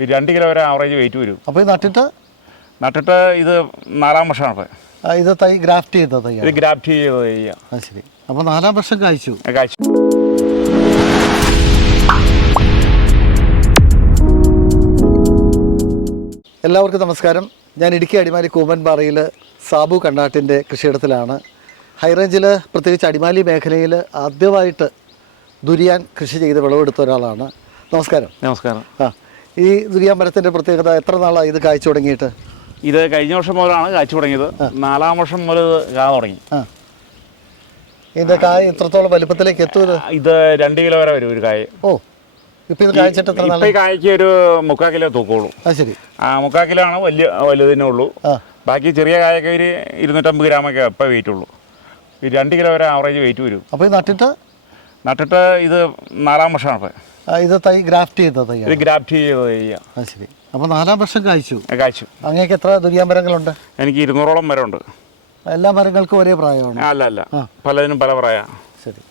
ഈ രണ്ട് കിലോ വരെ ആവറേജ് വെയിറ്റ് വരും. അപ്പോൾ ഇത് നട്ടിട്ട്? നട്ടിട്ട് ഇത് നാലാം വർഷമാണ്. ഇത് തൈ ഗ്രാഫ്റ്റ് ചെയ്ത ഇത് തൈയാണ് ഗ്രാഫ്റ്റ് ചെയ്ത ചെയ്യുക ശരി. അപ്പോൾ നാലാം വർഷം കായ്ച്ചു. കാഴ്ച എല്ലാവർക്കും നമസ്കാരം. ഞാൻ ഇടുക്കി അടിമാലി കൂമൻപാറയിൽ സാബു കണ്ണാട്ടിന്റെ കൃഷിയിടത്തിലാണ്. ഹൈറേഞ്ചിൽ പ്രത്യേകിച്ച് അടിമാലി മേഖലയിൽ ആദ്യമായിട്ട് ദുരിയാൻ കൃഷി ചെയ്ത് വിളവെടുത്ത ഒരാളാണ്. നമസ്കാരം. നമസ്കാരം. ആ ഈ മരത്തിന്റെ പ്രത്യേകത എത്ര നാളായി ഇത് കായ്ച്ചു തുടങ്ങിയിട്ട്? ഇത് കഴിഞ്ഞ വർഷം മുതലാണ് കാഴ്ച തുടങ്ങിയത്. നാലാം വർഷം മുതൽ കാ തുടങ്ങി. ഇതിന്റെ കായ എത്രത്തോളം വലുപ്പത്തിലേക്ക് എത്തും ഇത്? രണ്ട് കിലോ വരെ വരും ഒരു കായ. ഓ. ഇപ്പൊ ഇത് കായ്ച്ചിട്ട് ഇപ്പം ഈ കായ്ക്ക് ഒരു മുക്കാൽ കിലോ തൂക്കോളൂ ആ ശരി. ആ മുക്കാൽ കിലോ ആണ് വലിയ വലുതിനെ ഉള്ളൂ. ബാക്കി ചെറിയ കായൊക്കെ ഒരു ഇരുന്നൂറ്റമ്പത് ഗ്രാമൊക്കെ ഇപ്പം വെയിറ്റ് ഉള്ളൂ. രണ്ട് കിലോ വരെ ആവറേജ് വെയിറ്റ് വരും. അപ്പോൾ നട്ടിട്ട് നട്ടിട്ട് ഇത് നാലാം വർഷമാണ് ഇത് തൈ ഗ്രാഫ്റ്റ് ചെയ്ത ഇത് ഗ്രാഫ്റ്റ് ചെയ്ത ആ ശരി. അപ്പോൾ നാലാം വർഷം കായ്ച്ചു. കായ്ച്ചു. അങ്ങേക്ക് എത്ര ദുരിയാ മരങ്ങളുണ്ട്? എനിക്ക് ഇരുന്നൂറോളം വരെ ഉണ്ട് എല്ലാ മരങ്ങൾക്കും ഒരേ പ്രായമാണ്. അല്ല അല്ല. പലതിനും പല പ്രായം. ശരി.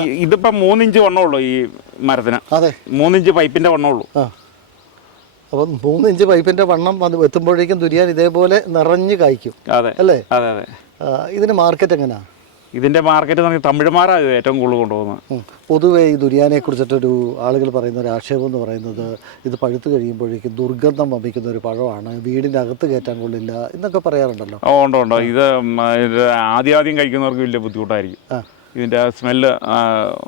ഇതിപ്പം മൂന്നിഞ്ച് വണ്ണമുള്ളൂ ഈ മരത്തിന്. അതെ. മൂന്നിഞ്ച് പൈപ്പിന്റെ വണ്ണമുള്ളൂ അപ്പം മൂന്നിഞ്ച് പൈപ്പിന്റെ വണ്ണം വന്ന് എത്തുമ്പോഴേക്കും ദുരിയാൻ ഇതേപോലെ നിറഞ്ഞു കായ്ക്കും. അതെ. അല്ലേ? അതെ അതെ. ഇതിന് മാർക്കറ്റ് എങ്ങനെയാണ് ഇതിന്റെ മാർക്കറ്റ് നമുക്ക് തമിഴ്മാരാണ് ഇത് ഏറ്റവും കൂടുതൽ കൊണ്ടുപോകുന്നത്. പൊതുവേ ഈ ദുരിയാനെ കുറിച്ചിട്ടൊരു ആളുകൾ പറയുന്ന ഒരു ആക്ഷേപം എന്ന് പറയുന്നത് ഇത് പഴുത്ത് കഴിയുമ്പോഴേക്കും ദുർഗന്ധം വമിക്കുന്ന ഒരു പഴമാണ്. വീടിന്റെ അകത്ത് കയറ്റാൻ കൊള്ളില്ല എന്നൊക്കെ പറയാറുണ്ടല്ലോ. ഓ ഉണ്ടോ ഉണ്ടോ. ഇത് ആദ്യം ആദ്യം കഴിക്കുന്നവർക്ക് വലിയ ബുദ്ധിമുട്ടായിരിക്കും. ആ. ഇതിന്റെ സ്മെല്ല്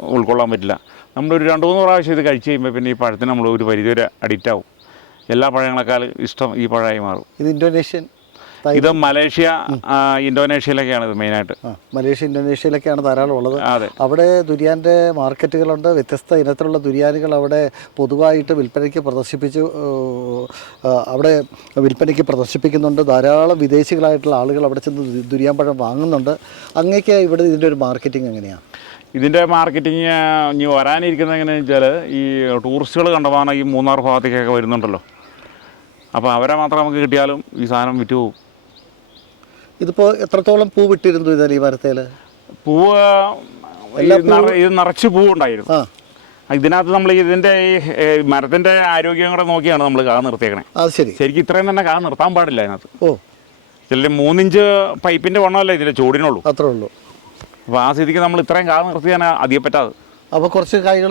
ഉൾക്കൊള്ളാൻ പറ്റില്ല. നമ്മളൊരു രണ്ട് മൂന്ന് പ്രാവശ്യം ഇത് കഴിച്ച് കഴിയുമ്പോൾ പിന്നെ ഈ പഴത്തിന് നമ്മൾ ഒരു പരിധി വരെ അഡിക്റ്റ് ആവും. എല്ലാ പഴങ്ങളെക്കാളും ഇഷ്ടം ഈ പഴമായി മാറും. ഇത് ഇന്തോനേഷ്യൻ തൈ ഇത് മലേഷ്യ ഇന്തോനേഷ്യയിലൊക്കെയാണ് ഇത് മെയിനായിട്ട്. മലേഷ്യ ഇന്തോനേഷ്യയിലൊക്കെയാണ് ധാരാളം ഉള്ളത്. അതെ. അവിടെ ദുരിയാന്റെ മാർക്കറ്റുകളുണ്ട്. വ്യത്യസ്ത ഇനത്തിലുള്ള ദുരിയാനുകൾ അവിടെ പൊതുവായിട്ട് വിൽപ്പനയ്ക്ക് പ്രദർശിപ്പിച്ച് അവിടെ വിൽപ്പനയ്ക്ക് പ്രദർശിപ്പിക്കുന്നുണ്ട്. ധാരാളം വിദേശികളായിട്ടുള്ള ആളുകൾ അവിടെ ചെന്ന് ദുരിയാൻ പഴം വാങ്ങുന്നുണ്ട്. അങ്ങേക്ക് ഇവിടെ ഇതിന്റെ ഒരു മാർക്കറ്റിംഗ് എങ്ങനെയാണ് ഇതിന്റെ മാർക്കറ്റിങ് ഇനി വരാനിരിക്കുന്നത് എങ്ങനെയാണെന്ന് വെച്ചാൽ ഈ ടൂറിസ്റ്റുകൾ കണ്ടതാണ് ഈ മൂന്നാർ ഭാഗത്തേക്കൊക്കെ വരുന്നുണ്ടല്ലോ. അപ്പോൾ അവരെ മാത്രം നമുക്ക് കിട്ടിയാലും ഈ സാധനം വിറ്റ് പോകും ഇതിപ്പോൾ എത്രത്തോളം പൂ വിട്ടിരുന്നു ഇതല്ല ഈ മരത്തേൽ പൂവ് ഇത് നിറച്ച് പൂവുണ്ടായിരുന്നു ഇതിനകത്ത് നമ്മൾ ഇതിന്റെ ഈ മരത്തിന്റെ ആരോഗ്യം കൂടെ നോക്കിയാണ് നമ്മൾ കാ നിർത്തിയേക്കണേ. അത് ശരി. ശരിക്കും ഇത്രയും തന്നെ കാ നിർത്താൻ പാടില്ല അതിനകത്ത്. ഓ. ചില മൂന്നിഞ്ച് പൈപ്പിന്റെ വണ്ണമല്ല ഇതിന്റെ ചൂടിനുള്ളൂ. അത്രേ ഉള്ളൂ. അപ്പോൾ ആ സ്ഥിതിക്ക് നമ്മൾ ഇത്രയും കാ നിർത്തിയാണ് അധികം പറ്റാതെ അപ്പോൾ കുറച്ച് കായ്കൾ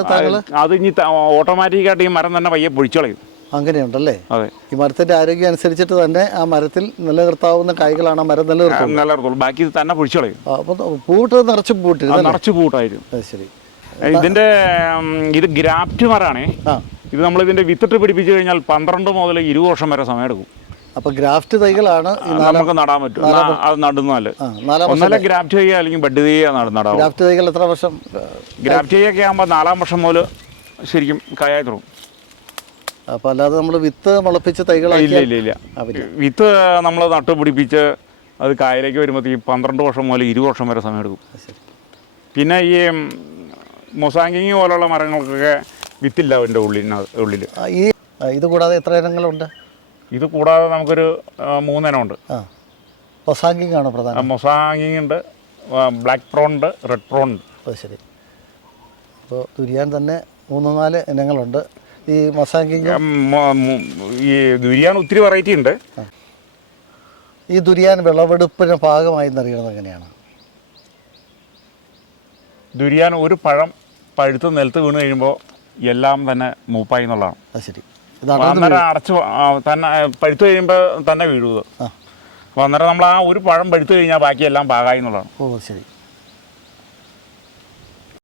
അത് ഇനി ഓട്ടോമാറ്റിക്കായിട്ട് ഈ മരം തന്നെ പയ്യെ പൊഴിച്ചു കളയും അങ്ങനെയുണ്ടല്ലേ? അതെ. ഈ മരത്തിന്റെ ആരോഗ്യം അനുസരിച്ചിട്ട് തന്നെ ആ മരത്തിൽ നിലനിർത്താവുന്ന കായ്കളാണ് ആ മരം നിലനിർത്തുന്നത്. നിലനിർത്തുള്ളൂ. ബാക്കി ഇത് തന്നെ പൊഴിച്ചു കളയും. അപ്പോൾ പൂവിട്ട് നിറച്ച് പൂട്ടിരുന്നു നിറച്ച് പൂട്ടായിരുന്നു അത് ശരി. ഇതിന്റെ ഇത് ഗ്രാഫ്റ്റ് മരാണേ ആ. ഇത് നമ്മൾ ഇതിന്റെ വിത്തിട്ട് പിടിപ്പിച്ചു കഴിഞ്ഞാൽ പന്ത്രണ്ട് മുതൽ ഇരുപത് വർഷം വരെ സമയം എടുക്കും. അപ്പോൾ ഗ്രാഫ്റ്റ് തൈകളാണ് ഈ നമുക്ക് നടാൻ പറ്റും. ന- അത് നടുന്നാൽ. ആ നാലാം ഒന്നല്ല ഗ്രാഫ്റ്റ് ചെയ്യുക അല്ലെങ്കിൽ ബഡ് ചെയ്യുക നട- നടാവും ഗ്രാഫ്റ്റ് തൈകൾ എത്ര വർഷം ഗ്രാഫ്റ്റ് ചെയ്യൊക്കെ ആകുമ്പോൾ നാലാം വർഷം മുതൽ ശരിക്കും കായായി തുടങ്ങും. അപ്പോൾ അല്ലാതെ നമ്മൾ വിത്ത് മുളപ്പിച്ച് തൈകളാക്കി ഇല്ല ഇല്ല ഇല്ല. വിത്ത് നമ്മൾ നട്ടുപിടിപ്പിച്ച് അത് കായലേക്ക് വരുമ്പോഴത്തേക്ക് പന്ത്രണ്ട് വർഷം മുതൽ ഇരുപത് വർഷം വരെ സമയം എടുക്കും. ശരി. പിന്നെ ഈ മൊസാങ്കിങ് പോലുള്ള മരങ്ങൾക്കൊക്കെ വിത്തില്ല അതിന്റെ ഉള്ളിൽ ഉള്ളിൽ ഈ ഇത് കൂടാതെ എത്ര ഇനങ്ങളുണ്ട്? ഇത് കൂടാതെ നമുക്കൊരു ആ, മൊസാങ്കിങ് ആണ് പ്രധാനം? മൊസാങ്കിങ് ഉണ്ട് ബ്ലാക്ക് പ്രോൺ ഉണ്ട് റെഡ് പ്രോൺ ഉണ്ട്. ശരി. അപ്പോൾ തുരിയാൻ തന്നെ മൂന്ന് നാല് ഇനങ്ങളുണ്ട്. ഈ മൊസാങ്കിങ് ഈ ദുരിയാൻ ഒത്തിരി വെറൈറ്റി ഉണ്ട്. ഈ ദുരിയാൻ വിളവെടുപ്പിന് ഭാഗമായി എന്നറിയണത് എങ്ങനെയാണ്? ദുരിയാൻ ഒരു പഴം പഴുത്ത് നിലത്ത് വീണ് കഴിയുമ്പോൾ എല്ലാം തന്നെ മൂപ്പായി എന്നുള്ളതാണ്. അത് ശരി. ഇതാണ് അന്നേരം അടച്ച് ആ, തന്നെ പഴുത്ത് കഴിയുമ്പോൾ തന്നെ വീഴുന്നത്. ആ. അപ്പോൾ അന്നേരം നമ്മൾ ആ ഒരു പഴം പഴുത്ത് കഴിഞ്ഞാൽ ബാക്കിയെല്ലാം പാകായി എന്നുള്ളതാണ്. ഓ ശരി.